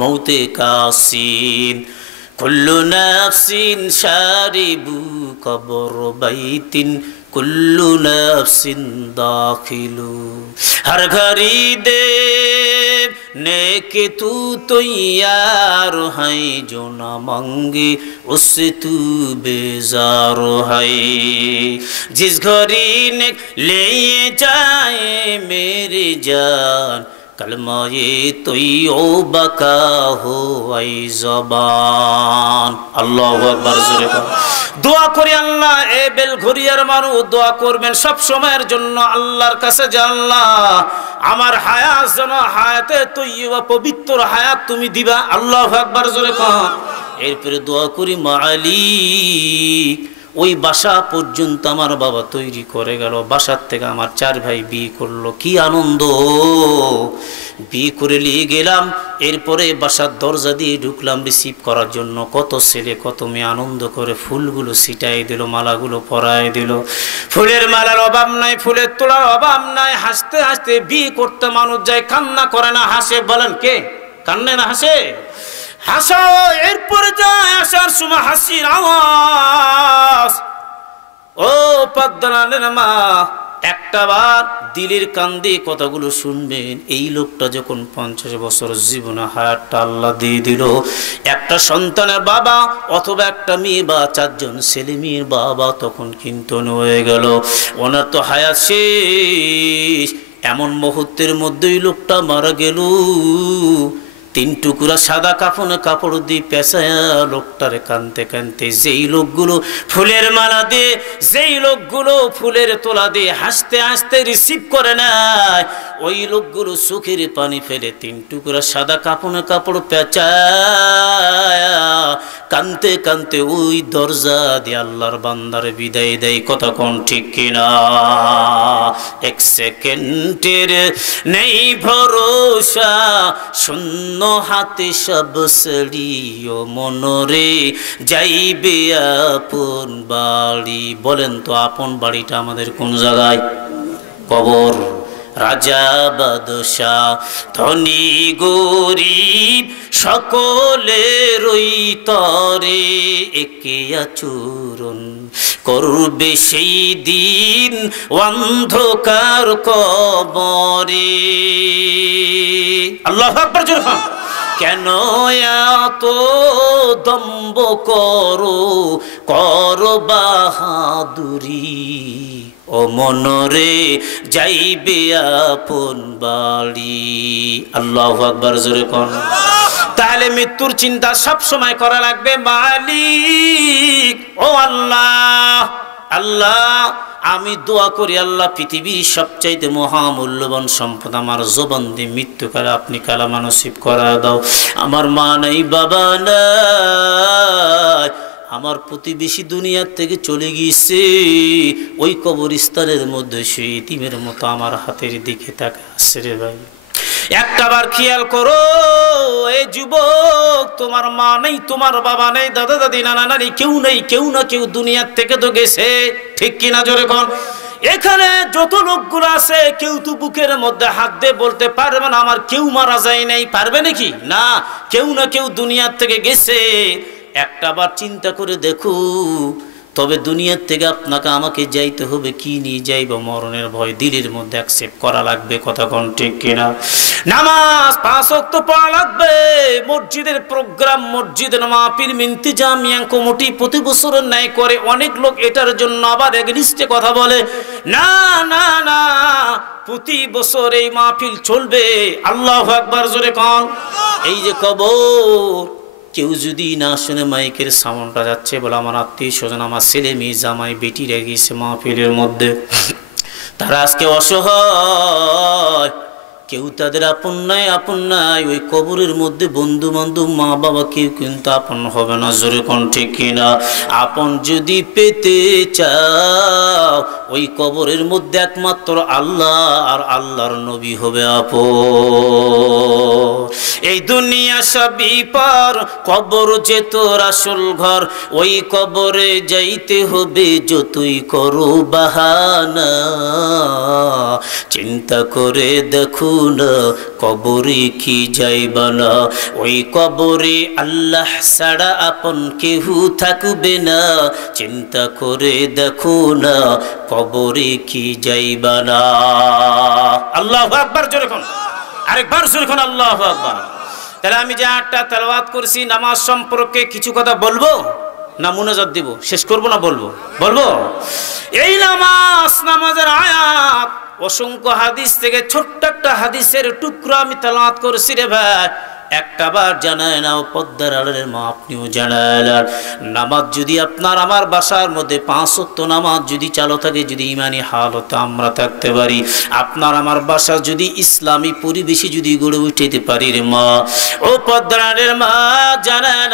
মৌতে Kachin কুল্লু নাফসিন শারিবু কবর বাইতিন কুল্লু নাফসিন দাখিলু হর ঘড়ি দে नेके तू तो यार है जो ना मांगे उससे तू बेजार है जिस घड़ी ने ले जाए मेरी जान कलमा ये तो ओ बका हो आई ज़बान अल्लाहु अकबर जोरे দোয়া করি আল্লাহ এই বেলঘরিয়ার মানুষ দোয়া করবেন সব সময়ের জন্য আল্লাহর কাছে যে আল্লাহ আমার হায়াত যেন হায়াতে তৈয়বা পবিত্র হায়াত তুমি দিবা আল্লাহু আকবার জোরে কও এরপরে দোয়া করি মালিক ওই বাসা পর্যন্ত আমার বাবা তৈরি করে গেল বাসার থেকে আমার চার ভাই বিয়ে করলো কি আনন্দ বিয়ে করে নিয়ে গেলাম এরপরে বাসার দরজা দিয়ে ঢুকলাম রিসিভ করার জন্য কত ছেলে কত মেয়ে আনন্দ করে ফুলগুলো ছিটাই দিল মালাগুলো পরায় দিল ফুলের মালার অভাব নাই ফুলের তোলার অভাব নাই হাসতে হাসতে বিয়ে করতে মানুষ যায় কান্না করে না হাসে বলেন কে কান্নে না হাসে হাসা এরপরে যায় আসার সময় হাসির আওয়াজ ও পদ্মনানের মা একটাবার দিলের কান দিয়ে কথাগুলো শুনবেন এই লোকটা যখন 50 বছর জীবনে হায়াতটা আল্লাহ দিয়ে দিল একটা সন্তানের বাবা অথবা একটা মেয়ে বা 4 জন ছেলে মেয়ের বাবা তখন কিন্তু হয়ে গেল ওনার তো হায়াত শেষ এমন মুহূর্তের মধ্যেই লোকটা মারা গেল 3 টুকরা সাদা কাপড় দিয়ে পেঁচায়া লোকটারে কানতে কানতে যেই লোকগুলো ফুলের মালা দিয়ে যেই লোকগুলো ফুলের তোলা দিয়ে হাসতে হাসতে রিসিভ করে নাই ওই লোকগুলো চোখের পানি ফেলে 3 টুকরা সাদা কাপড় পেঁচায়া কানতে কানতে ওই দরজা দিয়ে আল্লাহর বান্দার বিদায় দেয় কথা কোন ঠিক কিনা 1 সেকেন্ডের নেই ভরসা শূন্য হাতে সব সরিও মনরে যাইবে আপন বাড়ি বলেন তো আপন বাড়িটা আমাদের কোন জায়গায় কবর রাজা বাদশাহ ধনী গরিব সকলের তরে একে আচরণ করবে সেই দিন অন্ধকার কবরে আল্লাহু আকবার জোরে কেন এত দম্ভ করো বাহাদুরি ও মনরে যাইবে আপন বাড়ি আল্লাহু আকবার জোরে কোন তাহলে মৃত্যুর চিন্তা সব সময় করা লাগবে মালিক ও আল্লাহ আল্লাহ আমি দোয়া করি আল্লাহ পৃথিবীর সবচাইতে মহামূল্যবান সম্পদ আমার জবান দিয়ে মৃত্যুকালে আপনি কালামা নসিব করা দাও আমার মা নাই বাবা নাই আমার প্রতিবেশী দুনিয়ার থেকে চলে গিয়েছে ওই কবরস্থানের মধ্যে সেই ইতিমের মতো আমার হাতের দিকে তাকায় আছে রে ভাই একটাবার খেয়াল করো এই যুবক তোমার মা নেই তোমার বাবা নেই দাদা দাদি নানা নানি কেউ নেই কেউ না কেউ দুনিয়ার থেকে তো গেছে ঠিক কিনা জোরে কোন এখানে যত লোকগুলো আছে কেউ তো বুকের মধ্যে হাত দিয়ে বলতে পারবে না আমার কেউ মারা যায় নাই পারবে নাকি না কেউ না কেউ দুনিয়ার থেকে গেছে একটাবার চিন্তা করে দেখো তবে দুনিয়ার থেকে আপনাকে আমাকে যাইতে হবে কি নিয়ে যাইব মরণের ভয় দিলের মধ্যে অ্যাকসেপ্ট করা লাগবে কথা কোন ঠিক কিনা নামাজ 5 ওয়াক্ত পড়া লাগবে মসজিদের প্রোগ্রাম মসজিদের মাহফিল ইন্তেজামিয়া কমিটি প্রতি বছর ন্যায় করে অনেক লোক এটার জন্য আবার এগেইনস্টে কথা বলে না না না প্রতি বছর এই মাহফিল চলবে আল্লাহু আকবার জোরে কোন এই যে কবর কেউ যদি না শুনে মাইকের সাউন্ডটা যাচ্ছে বলে আমার আত্মীয় স্বজন আমার ছেলে মেয়ে জামাই বেটি রেগেছে মাহফিলের মধ্যে তারা আজকে অসহায় কেউ তাদের আপন নাই ওই কবরের মধ্যে বন্ধু বান্ধব মা বাবা কেউ কিন্তু আপন হবে না জোরে কোন ঠিক কিনা আপন যদি পেতে চাও ওই কবরের মধ্যে একমাত্র আল্লাহ আর আল্লাহর নবী হবে আপন এই দুনিয়া সবই পর, কবর যে তোর আসল ঘর। ওই কবরে যাইতে হবে যতই করো বাহানা, চিন্তা করে দেখো না কবরে কি যাইবা না। ওই কবরে আল্লাহ ছাড়া আপন কেহু থাকবে না, চিন্তা করে দেখো না কবরে কি যাইবা না। আল্লাহু আকবার জোরে কোন, আরেকবার জোরে কোন আল্লাহু আকবার। তাহলে আমি যে আয়াতটা তেলাওয়াত করছি নামাজ সম্পর্কে কিছু কথা বলবো না মুনাজাত দিব? শেষ করব না বলবো? বলবো। এই নামাজের আয়াত অসংখ্য হাদিস থেকে ছোট্ট একটা হাদিসের টুকরো আমি তেলাওয়াত করছি রে ভাই। একটা বার জানায় নাও, পদ্মার আড়ালের মা আপনিও জানালেন, নামাজ যদি আপনার আমার বাসার মধ্যে 5 ওয়াক্ত নামাজ যদি চালু থাকে, যদি ইমানি হালতে আমরা থাকতে পারি, আপনার আমার বাসা যদি ইসলামী পরিবেশে যদি গড়ে উঠতে পারি রে মা, ও পদ্মার আড়ালের মা জানায়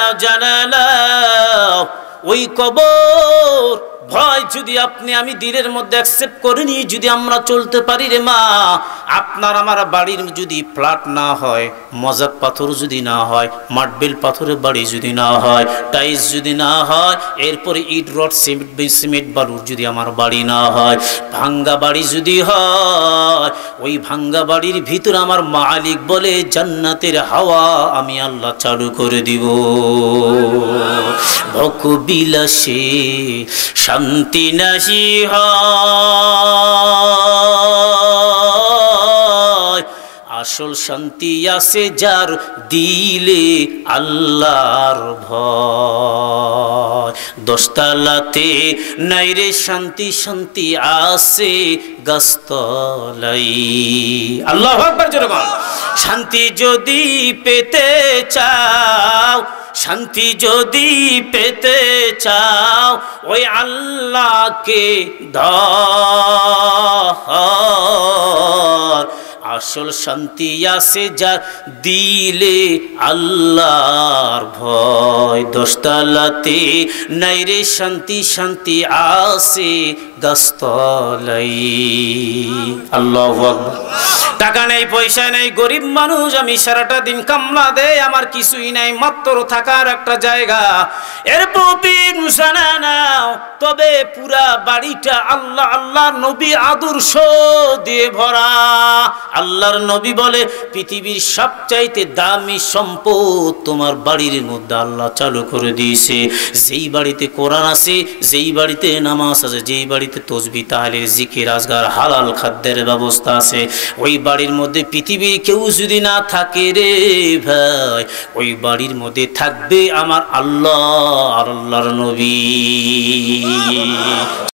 নাও, ওই কবর ভয় যদি আপনি আমি দিলের মধ্যে অ্যাকসেপ্ট করে নিয়ে যদি আমরা চলতে পারি রে মা, আপনার আমার বাড়ির যদি ফ্ল্যাট না হয়, মজাক পাথর যদি না হয়, মার্বেল পাথরের বাড়ি যদি না হয়, টাইলস যদি না হয়, এরপরে ইট রড সিমেন্ট বালুর যদি আমার বাড়ি না হয়, ভাঙ্গা বাড়ি যদি হয়, ওই ভাঙ্গা বাড়ির ভিতর আমার মালিক বলে জান্নাতের হাওয়া আমি আল্লাহ চালু করে দিব। ভোগ বিলাসে শান্তি নাহি হয়, আসল শান্তি আছে যার দিলে আল্লাহর ভয়। 10 তলাতে নাই রে শান্তি, শান্তি আছে গাছতলাই। আল্লাহু আকবার জোরে বল। শান্তি যদি পেতে চাও, শান্তি যদি পেতে চাও, ওই আল্লাহকে ধর। আসল শান্তি আছে যা দিলে আল্লাহর ভয়। 10 তলাতে নাই রে শান্তি, শান্তি আছে গাছতলাই। আল্লাহু আকবার। টাকা নেই, পয়সা নেই, গরিব মানুষ আমি, সারাটা দিন কামলা দেয়, আমার কিছুই নাই, মাত্র থাকার একটা জায়গা। এরপর জানা নাও, তবে পুরা বাড়িটা আল্লাহ আল্লাহর নবী আদর্শ দিয়ে ভরা। আল্লাহর নবী বলে পৃথিবীর সবচাইতে দামি সম্পদ তোমার বাড়ির মধ্যে আল্লাহ চালু করে দিয়েছে। যেই বাড়িতে কোরআন আছে, যেই বাড়িতে নামাজ আছে, যেই বাড়িতে তসবিহ তাহলিল জিকির আজগার হালাল খাদ্যের ব্যবস্থা আছে, ওই বাড়ির মধ্যে পৃথিবীর কেউ যদি না থাকে রে ভাই, ওই বাড়ির মধ্যে থাকবে আমার আল্লাহ আর আল্লাহর নবী।